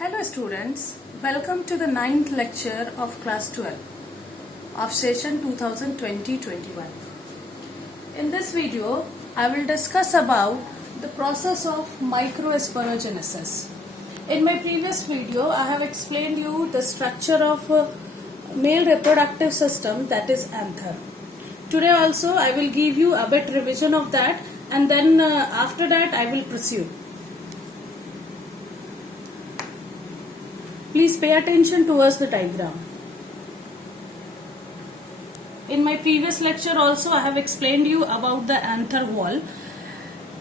Hello students, welcome to the 9th lecture of class 12 of session 2020-21. In this video, I will discuss about the process of microsporogenesis. In my previous video, I have explained you the structure of male reproductive system, that is anther. Today also I will give you a bit revision of that, and then after that I will pursue. Please pay attention towards the diagram. In my previous lecture also I have explained you about the anther wall.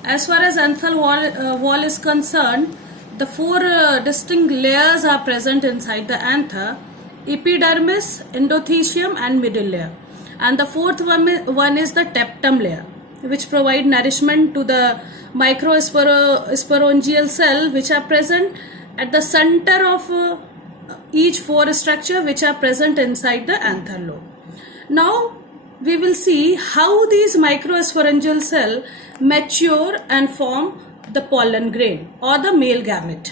As far as anther wall is concerned, the four distinct layers are present inside the anther: epidermis, endothecium and middle layer. And the fourth one is the tapetum layer, which provide nourishment to the microsporangial cell, which are present at the center of each four structure which are present inside the anther lobe. Now we will see how these microsporangial cell mature and form the pollen grain or the male gamete.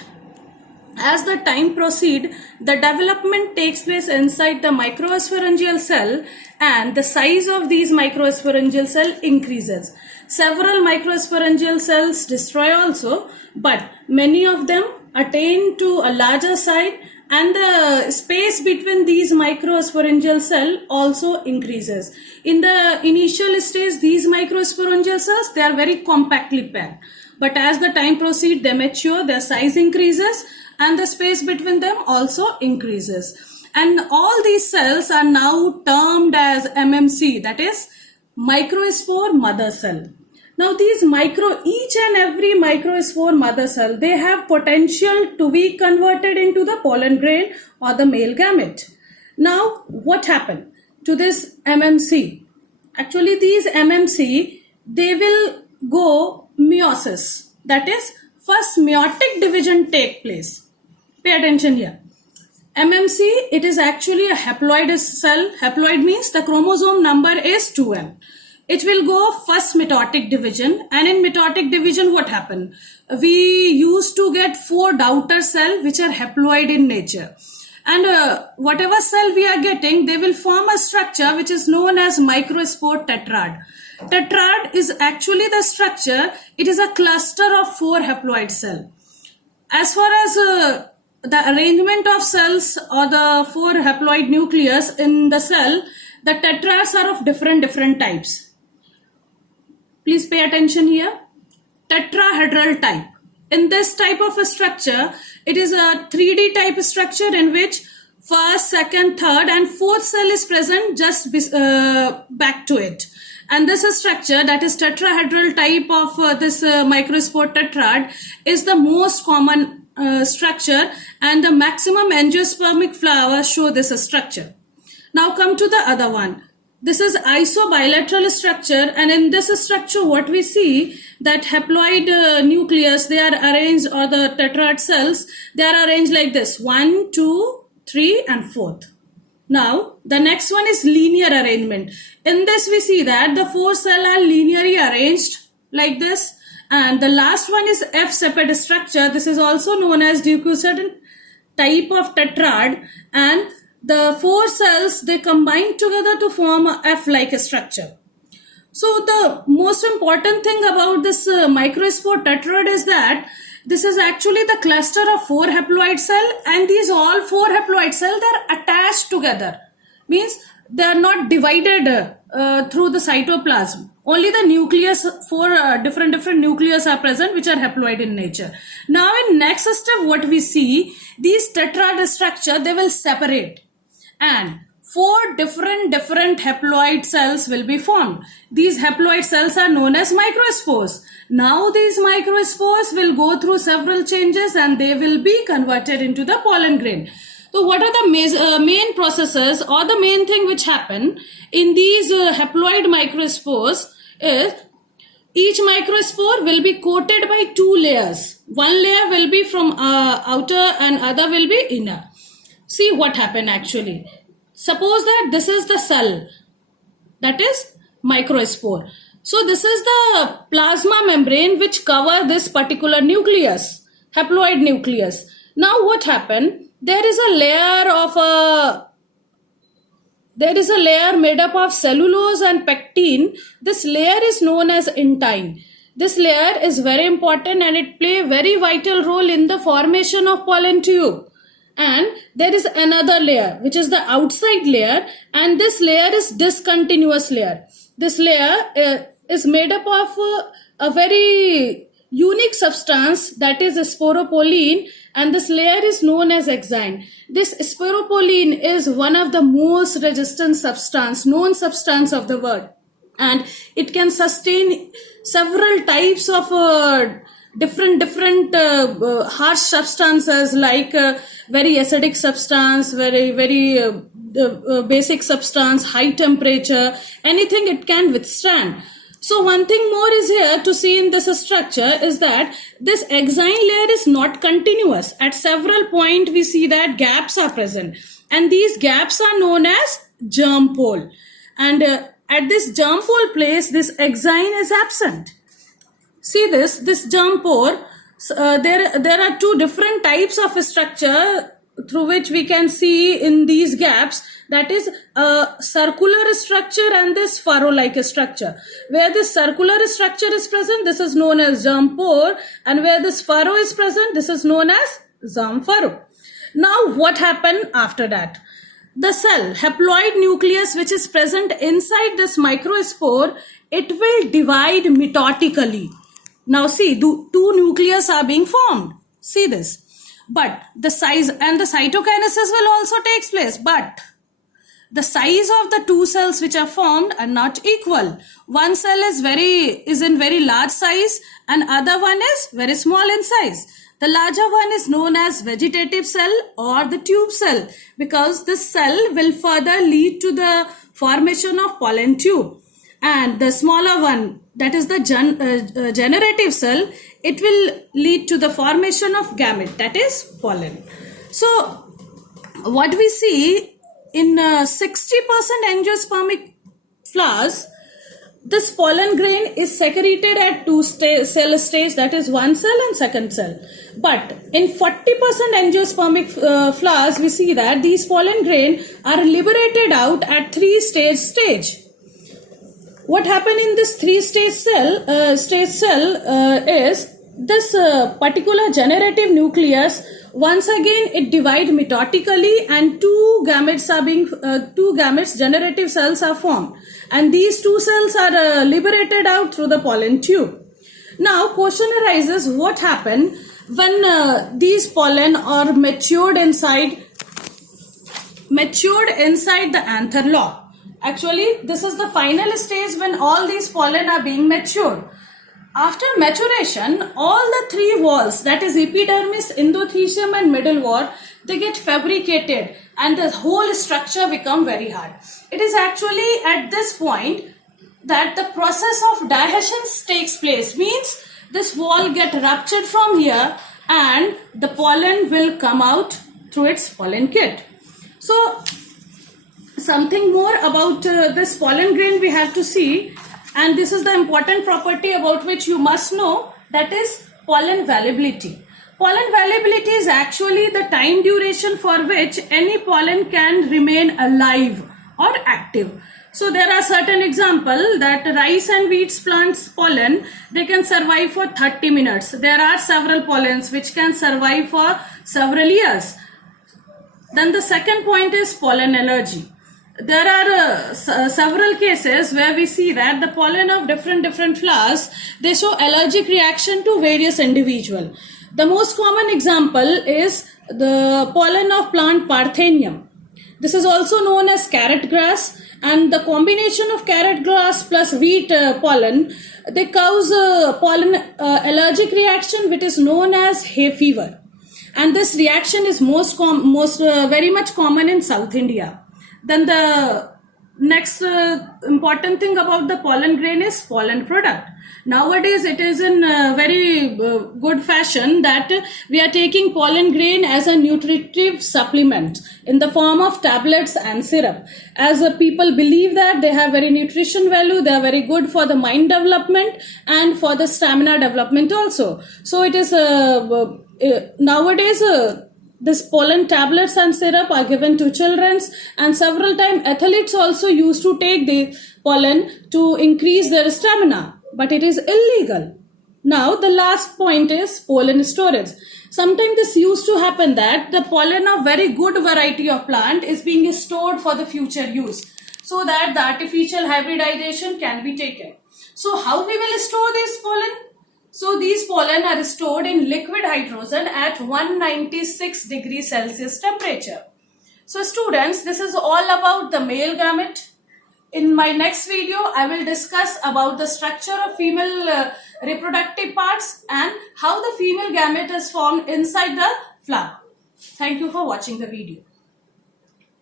As the time proceeds, the development takes place inside the microsporangial cell and the size of these microsporangial cell increases. Several microsporangial cells destroy also, but many of them attain to a larger size, and the space between these microsporangial cell also increases. In the initial stage, these microsporangial cells, they are very compactly packed, but as the time proceeds, they mature, their size increases and the space between them also increases. And all these cells are now termed as MMC, that is microspore mother cell. Now these each and every microspore mother cell, they have potential to be converted into the pollen grain or the male gamete. Now what happened to this MMC? Actually these MMC, they will go meiosis, that is first meiotic division take place. Pay attention here. MMC, it is actually a haploid cell. Haploid means the chromosome number is 2n. It will go first mitotic division, and in mitotic division what happened? We used to get 4 daughter cells which are haploid in nature. And whatever cell we are getting, they will form a structure which is known as microspore tetrad. Tetrad is actually the structure. It is a cluster of 4 haploid cells. As far as the arrangement of cells or the 4 haploid nucleus in the cell, the tetrads are of different types. Please pay attention here. Tetrahedral type. In this type of a structure, it is a 3D type structure in which first, second, third and fourth cell is present just back to it. And this structure, that is tetrahedral type of this microspore tetrad, is the most common structure, and the maximum angiospermic flowers show this structure. Now come to the other one. This is isobilateral structure, and in this structure what we see that haploid nucleus, they are arranged, or the tetrad cells, they are arranged like this: 1, 2, 3 and 4th. Now the next one is linear arrangement. In this we see that the 4 cells are linearly arranged like this, and the last one is F-sepid structure. This is also known as Dickson type of tetrad, and the 4 cells, they combine together to form a F-like structure. So the most important thing about this microspore tetrad is that this is actually the cluster of 4 haploid cells, and these all 4 haploid cells, they are attached together. Means they are not divided through the cytoplasm. Only the nucleus, 4 different nucleus are present which are haploid in nature. Now in next step what we see, these tetrad structure, they will separate, and 4 different haploid cells will be formed. These haploid cells are known as microspores. Now these microspores will go through several changes and they will be converted into the pollen grain. So what are the main processes or the main thing which happen in these haploid microspores is each microspore will be coated by 2 layers. One layer will be from outer and other will be inner. See what happened actually. Suppose that this is the cell, that is microspore. So this is the plasma membrane which cover this particular nucleus, haploid nucleus. Now what happened? There is a layer made up of cellulose and pectin. This layer is known as intine. This layer is very important and it plays a very vital role in the formation of pollen tube. And there is another layer which is the outside layer, and this layer is discontinuous layer. This layer is made up of a very unique substance, that is sporopollen, and this layer is known as exine. This sporopollen is one of the most resistant known substance of the world, and it can sustain several types of different harsh substances, like very acidic substance, very basic substance, high temperature, anything it can withstand. So one thing more is here to see in this structure is that this exine layer is not continuous. At several points we see that gaps are present, and these gaps are known as germ pole. And at this germ pole place, this exine is absent. See this germ pore. There are two different types of structure through which we can see in these gaps, that is a circular structure and this furrow-like structure. Where this circular structure is present, this is known as germ pore, and where this furrow is present, this is known as germ furrow. Now what happened after that? The cell, haploid nucleus, which is present inside this microspore, it will divide mitotically. Now see, two nucleus are being formed. See this. But the size and the cytokinesis will also take place. But the size of the two cells which are formed are not equal. One cell is in very large size, and other one is very small in size. The larger one is known as vegetative cell or the tube cell, because this cell will further lead to the formation of pollen tube. And the smaller one, that is the generative cell, it will lead to the formation of gamete, that is pollen. So what we see in 60% angiospermic flowers, this pollen grain is secreted at two cell stage, that is one cell and second cell. But in 40% angiospermic flowers, we see that these pollen grain are liberated out at stage. What happened in this three-stage cell is this particular generative nucleus, once again it divides mitotically, and two gametes generative cells are formed, and these two cells are liberated out through the pollen tube. Now question arises, what happened when these pollen are matured inside the anther lobe? Actually, this is the final stage when all these pollen are being matured. After maturation, all the three walls, that is epidermis, endothecium and middle wall, they get fabricated and the whole structure become very hard. It is actually at this point that the process of digestion takes place. Means this wall get ruptured from here and the pollen will come out through its pollen kit. So something more about this pollen grain we have to see, and this is the important property about which you must know, that is pollen variability. Pollen variability is actually the time duration for which any pollen can remain alive or active. So there are certain examples that rice and wheat plants pollen, they can survive for 30 minutes. There are several pollens which can survive for several years. Then the second point is pollen allergy. There are several cases where we see that the pollen of different flowers, they show allergic reaction to various individuals. The most common example is the pollen of plant Parthenium. This is also known as carrot grass, and the combination of carrot grass plus wheat pollen, they cause pollen allergic reaction which is known as hay fever. And this reaction is very much common in South India. Then the next important thing about the pollen grain is pollen product. Nowadays it is in very good fashion that we are taking pollen grain as a nutritive supplement in the form of tablets and syrup, as people believe that they have very nutrition value, they are very good for the mind development and for the stamina development also. So it is nowadays this pollen tablets and syrup are given to children, and several times athletes also used to take the pollen to increase their stamina, but it is illegal. Now the last point is pollen storage. Sometimes this used to happen that the pollen of very good variety of plant is being stored for the future use, so that the artificial hybridization can be taken. So how we will store this pollen? So these pollen are stored in liquid hydrogen at 196 degrees Celsius temperature. So students, this is all about the male gamete. In my next video, I will discuss about the structure of female reproductive parts and how the female gamete is formed inside the flower. Thank you for watching the video.